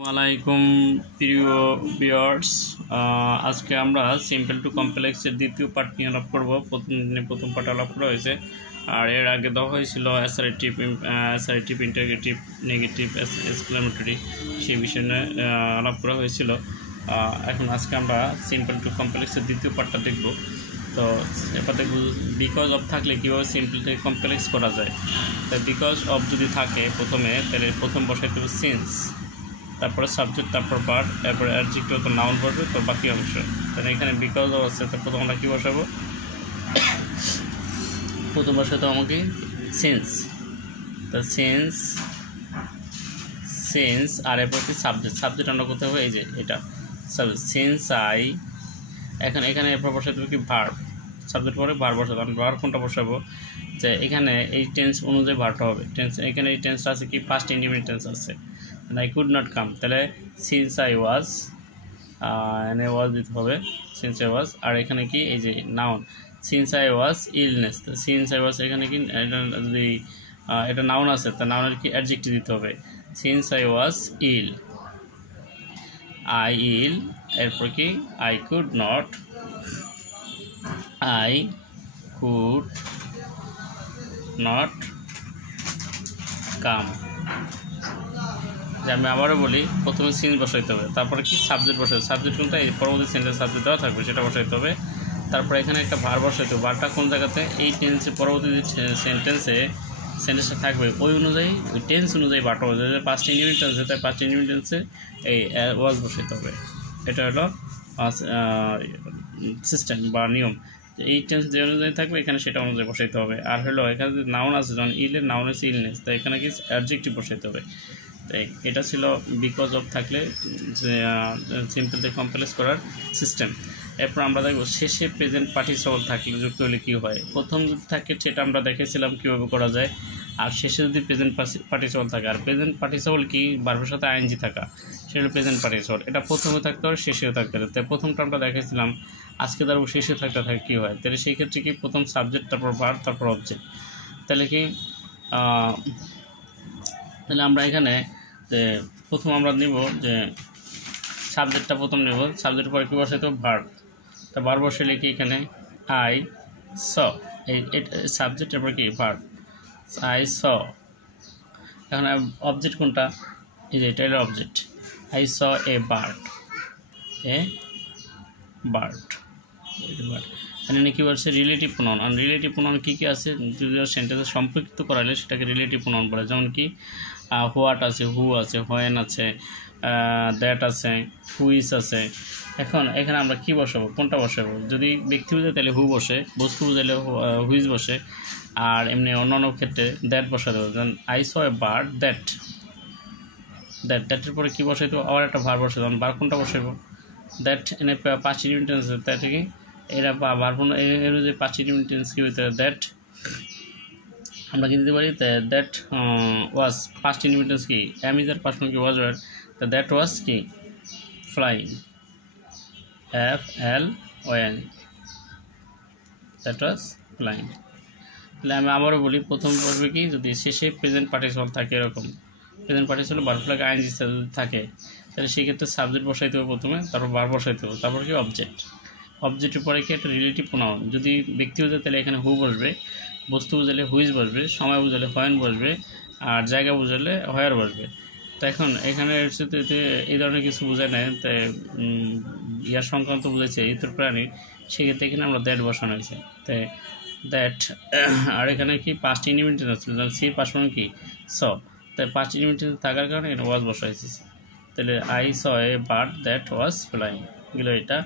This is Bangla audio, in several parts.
আসসালামাইকুম প্রিয় ভিউয়ার্স, আজকে আমরা সিম্পল টু কমপ্লেক্সের দ্বিতীয় পার্ট নিয়ে আলাপ করব। প্রথম পার্ট আলাপ করা হয়েছে, আর এর আগে দেওয়া হয়েছিল অ্যাসারেটিভ, ইন্টারগেটিভ, নেগেটিভ, এক্সক্লেমেটরি, সেই বিষয় নিয়ে আলাপ করা হয়েছিল। এখন আজকে আমরা সিম্পল টু কমপ্লেক্সের দ্বিতীয় পার্টটা দেখব। তো এবার দেখব বিকজ অফ থাকলে কীভাবে সিম্পল থেকে কমপ্লেক্স করা যায়। তো বিকজ অফ যদি থাকে প্রথমে, তাহলে প্রথম বসাইতে হবে সিন্স, তারপরে সাবজেক্ট, তারপর ভার্ব, তারপরে অ্যাডজেক্টিভ তো নাউন বসবে, তো বাকি অংশ। তাহলে এখানে বিকজ অফ আছে, তো প্রথম আমরা কী বসাবো? প্রথম বসাতে আমাকে সিন্স, তো সিন্স আর এরপর কি সাবজেক্ট আমরা করতে হবে, এই যে এটা সাবজেক্ট সিন্স আই। এখানে এরপর বসাতে হবে কি ভার্ব, সাবজেক্ট পরে ভার্ব বসাতে হবে। ভার্ব কোনটা বসাবো? যে এখানে এই টেন্স অনুযায়ী ভার্বটা হবে। এখানে এই টেন্সটা আছে কি পাস্ট ইন্ডিপেন্ডেন্ট টেন্স আছে, I could not come, তাহলে since I was এনে was দিতে হবে, since I was। আর এখানে কি এই যে noun since I was illness, তো since I was এখানে কি যদি এটা নাউন আছে, তা নাউনের কি অ্যাডজেক্টিভ দিতে হবে, since I was ill, I ill, এরপর কি I could not come। যে আমি আবারও বলি, প্রথমে সিন বসাইতে হবে, তারপরে কি সাবজেক্ট বসাইতে হবে। সাবজেক্ট কোনটা? এই পরবর্তী সেন্টেন্স সাবজেক্ট দেওয়া থাকবে, সেটা বসাইতে হবে। তারপরে এখানে একটা ভার্ব বসাইতে হবে। ভার্বটা কোন জায়গাতে? এই টেন্সে পরবর্তী সেন্টেন্সটা থাকবে ওই অনুযায়ী, ওই টেন্স অনুযায়ী ভার্বটা বসাইতে হবে। পাঁচটি ইন্ডিপেন্ডেন্ট টেন্স, তাই পাঁচটি ইন্ডিপেন্ডেন্ট টেন্সে এই ওয়াজ বসাইতে হবে। এটা হলো সিস্টেম বা নিয়ম। এই টেন্স যে অনুযায়ী থাকবে এখানে সেটা অনুযায়ী বসাইতে হবে। আর হলো এখানে যদি নাউন আছে, যখন ইলের নাউন আছে ইলনেস, তাই এখানে কি অ্যাডজেক্টিভ বসাইতে হবে। এটা ছিল বিকজ অফ থাকলে সিম্পল থেকে কমপ্লেক্স করার সিস্টেম। এরপর আমরা দেখব শেষে প্রেজেন্ট পার্টিসিপল থাকলে যুক্ত হলে কী হয়। প্রথম যদি থাকে সেটা আমরা দেখেছিলাম কীভাবে করা যায়, আর শেষে যদি প্রেজেন্ট পার্টিসিপল থাকে, আর প্রেজেন্ট পার্টিসিপল কি ভার্বের সাথে আইএনজি থাকা, সেটা প্রেজেন্ট পার্টিসিপল। এটা প্রথমে থাকতে হবে, শেষেও থাকতে হবে। তাই প্রথমটা আমরা দেখেছিলাম, আজকে তার শেষে থাকতে থাকে কী হয়। তাহলে সেই ক্ষেত্রে কি প্রথম সাবজেক্ট, তারপর ভার্ব, তারপর অবজেক্ট। তাহলে কি তাহলে আমরা এখানে যে প্রথম আমরা নিব যে সাবজেক্টটা প্রথম নেব, সাবজেক্টের পরে কী বসাইতে হবে? ভার্ব। তা ভার্ব বসাইলে কি এখানে আই স, এই সাবজেক্টের পরে কি ভার্ব, আই স। এখন অবজেক্ট কোনটা? এই যে এটা হলো object, I saw a bird, এখানে কি বলছে? Relative pronoun. আর রিলেটিভ প্রোনাউন কী কী আছে? যদি সেন্টেন্সে সম্পর্কিত করালে সেটাকে রিলেটিভ প্রোনাউন বলে। যেমন কি হোয়াট আছে, হু আছে, হোয়েন আছে, দ্যাট আছে, হুইস আছে। এখন এখানে আমরা কি বসাবো, কোনটা বসাবো? যদি ব্যক্তি বোঝায় তাহলে হু বসে, বস্তু বোঝাইলে হুইস বসে, আর এমনি অন্যান্য ক্ষেত্রে দ্যাট বসাতে হবে। যেমন আই স এ বার্ড দ্যাটের পরে কী বসাইতে হবে? আবার একটা ভার্ব বসাতে হবে। ভার্ব কোনটা বসাবো? দ্যাট এনে পাঁচটি ইন্টেন্স আছে, তাই থেকে এরা ভার্ব এর যে পাঁচটি ইন্টেন্স কী হইতে হবে? দ্যাট আমরা কি দিতে পারি? দ্যাট ওয়াজ পাস্ট ইন্ডিপেন্ডেন্স কি অ্যামিজার পাস্ট কি ওয়াজ ওয়ার, তো দ্যাট ওয়াজ কি flying, FLYING, that was flying. তাহলে আমি আবারও বলি, প্রথম বলবে কি যদি শেষে প্রেজেন্ট পার্টিসিপল থাকে, এরকম present participle verb plus ING থাকে, তাহলে সেক্ষেত্রে সাবজেক্ট বসাইতে হবে প্রথমে, তারপর ভার্ব বসাইতে হবে, তারপর কি অবজেক্টের পরে কি একটা রিলেটিভ প্রোনাউন। যদি ব্যক্তি বোঝায় তাহলে এখানে হু বসবে, বস্তু বুঝালে হুইজ বসবে, সময় বুঝালে হোয়েন বসবে, আর জায়গা বুঝালে হোয়ার বসবে। তো এখন এখানে এই ধরনের কিছু বোঝায় নেয়, তাই ইয়ার সংক্রান্ত বুঝাইছে ইতর প্রাণী, সেক্ষেত্রে এখানে আমরা দ্যাট বসানো হয়েছে। তাই দ্যাট, আর এখানে কি পাঁচটি ইন্ডিপেন্ডেন্ট আছে, যেমন সি পাঁচ কি স, তাই পাঁচটি ইন্ডিপেন্ডেন্ট থাকার কারণে এখানে ওয়াজ বসাইছি। তাহলে I saw a bird that was flying গেল। এটা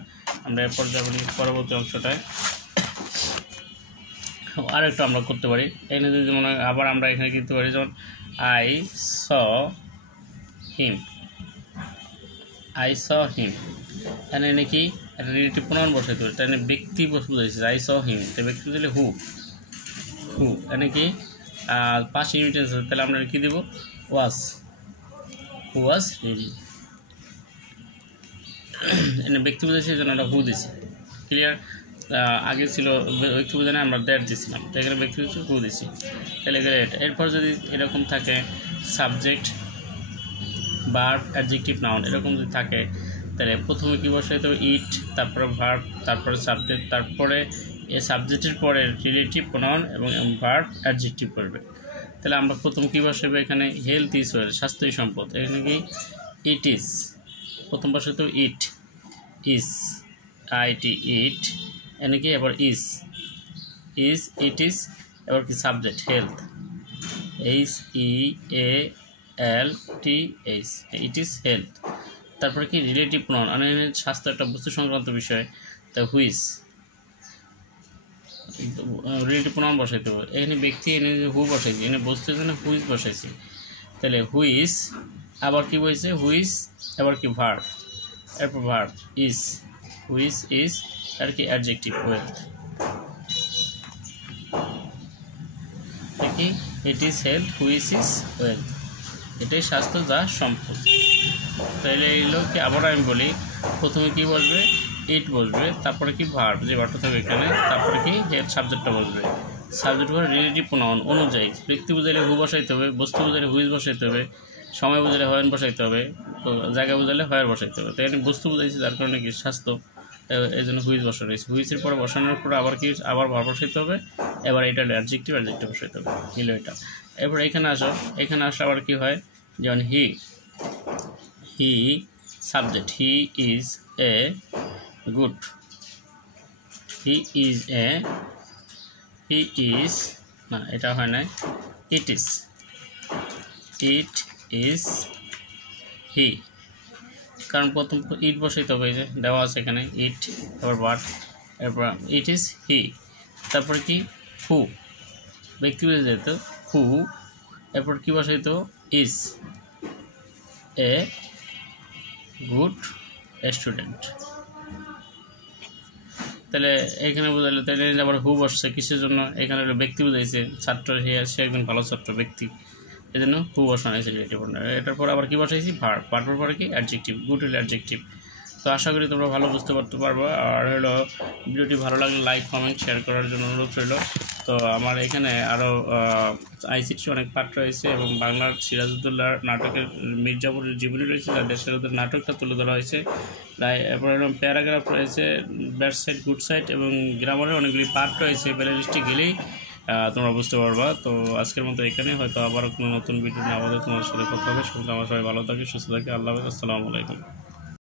আমরা এরপর যাব পরবর্তী অংশটায়। আরেকটা আমরা করতে পারি, এখানে যদি মনে হয় আবার আমরা এখানে করতে পারি, যেমন আই স হিম, এখানে নাকি একটা রিলেটিভ প্রোনাউন বসাইতে পারি, তাই ব্যক্তি বুঝাইছে আই স হিম, তাই ব্যক্তি দিলে হু, এখানে কি পাঁচ ইউনিটেন্স আছে, তাহলে আমরা কী দেবো? হু ওয়াজ রিডিং। এখানে ব্যক্তি বুঝাইছে এই জন্য আমরা হু দিছি। ক্লিয়ার? আগে ছিল ব্যক্তি বোঝানো, আমরা দ্যাট দিছিলাম, তো এখানে ব্যক্তি হু দিছি। তাহলে গ্রেট। এরপর যদি এরকম থাকে সাবজেক্ট, ভার্ব অ্যাডজেক্টিভ নাউন এরকম যদি থাকে তাহলে প্রথমে কী বসাইতে হবে ইট, তারপরে ভার্ব, তারপরে সাবজেক্ট, তারপরে এই সাবজেক্টের পরে রিলেটিভ প্রোনাউন এবং ভার্ব অ্যাডজেক্টিভ করবে। তাহলে আমরা প্রথম কী বসাবো এখানে হেলথ ইজ ওয়েল, স্বাস্থ্যই সম্পদ। এখানে কি ইট ইজ, প্রথম বসাইতে হবে ইট ইজ, আইটি ইট, এখানে কি এবার ইজ ইট ইজ, এবার কি subject health HEALTH, it is health. তারপরে কি রিলেটিভ প্রোনাউন, মানে স্বাস্থ্য একটা বস্তু সংক্রান্ত বিষয়, তা হুইজ রিলেটিভ প্রোনাউন বসাইতে হবে। এখানে ব্যক্তি এনে হু বসাইছি, এনে বস্তু এখানে হুইজ বসাইছি। তাহলে হুইজ আবার কি বলছে হুইজ, এবার কি ভার্ব, এরপর ভার্ব ইজ, হুইজ ইজ, আর কি অ্যাডজেক্টিভ ওয়েলথ, কি it is health, which is wealth, এটাই স্বাস্থ্য যা সম্পদ। তাহলে এইগুলো কি আবার আমি বলি, প্রথমে কি বসবে ইট বসবে, তারপরে কি ভার্ব যে ভার্বটা থাকবে এখানে, তারপরে কি হেড সাবজেক্টটা বসবে, সাবজেক্ট করে রিলেটিভ প্রোনাউন অনুযায়ী, ব্যক্তি বুঝাইলে হু বসাইতে হবে, বস্তু বুঝাইলে হুইজ বসাইতে হবে, সময় বুঝাইলে হয়েন বসাইতে হবে, জায়গা বুঝাইলে হয়ার বসাইতে হবে। তো এখানে বস্তু বুঝাইছি যার কারণে কি স্বাস্থ্য, এই জন্য হুইজ বসানো হয়েছে। হুইজের পরে বসানোর পরে আবার কি আবার ভার্ব বসাইতে হবে, এবার এটা অ্যাডজেক্টিভ বসাইতে হবে, নিল এটা। এরপর এখানে আসো, এখানে আসলে আবার কি হয়, যেমন he subject, he is a good, he is না এটা হয় না, ইট ইজ হি, কারণ প্রথম ইট বসাইতে হবে, এই যে দেওয়া আছে এখানে ইট, তারপর বাট, এরপর ইট ইজ হি, তারপর কি হু ব্যক্তি বুঝে যেত হু, এরপর কি বসাইতো ইজ এ গুড স্টুডেন্ট। তাহলে এখানে বোঝাইলো, তাহলে আবার হু বসছে কিসের জন্য, এখানে হলো ব্যক্তি বুঝাইছে, ছাত্র সে একজন ভালো ছাত্র ব্যক্তি, এই জন্য হু বসানো হয়েছে রিলেটিভ। এটার পর আবার কি বসাইছি ভার্ব, ভার্বের পরে কি অ্যাডজেক্টিভ, গুড হলো অ্যাডজেক্টিভ। তো আশা করি তোমরা ভালো বুঝতে পারবো। আর হলো ভিডিওটি ভালো লাগলে লাইক কমেন্ট শেয়ার করার জন্য অনুরোধ রইল। তো আমার এখানে আরও আইসিটি অনেক পাঠ রয়েছে এবং বাংলার সিরাজউদ্দৌলার নাটকের মির্জাপুরের জীবনী রয়েছে, যা দেশের ওদের নাটকটা তুলে ধরা হয়েছে। তাই এরপর প্যারাগ্রাফ রয়েছে, ব্যাড সাইড গুড সাইড এবং গ্রামারের অনেকগুলি পাঠ রয়েছে, প্লেলিস্টে গেলেই তোমরা বুঝতে পারবা। তো আজকের মতো এখানে, হয়তো আবার কোনো নতুন ভিডিও নিয়ে আমাদের তোমার সাথে কথা হবে। আমার সবাই ভালো থাকে, সুস্থ থাকে। আল্লাহ হাফেজ, আসসালামু আলাইকুম।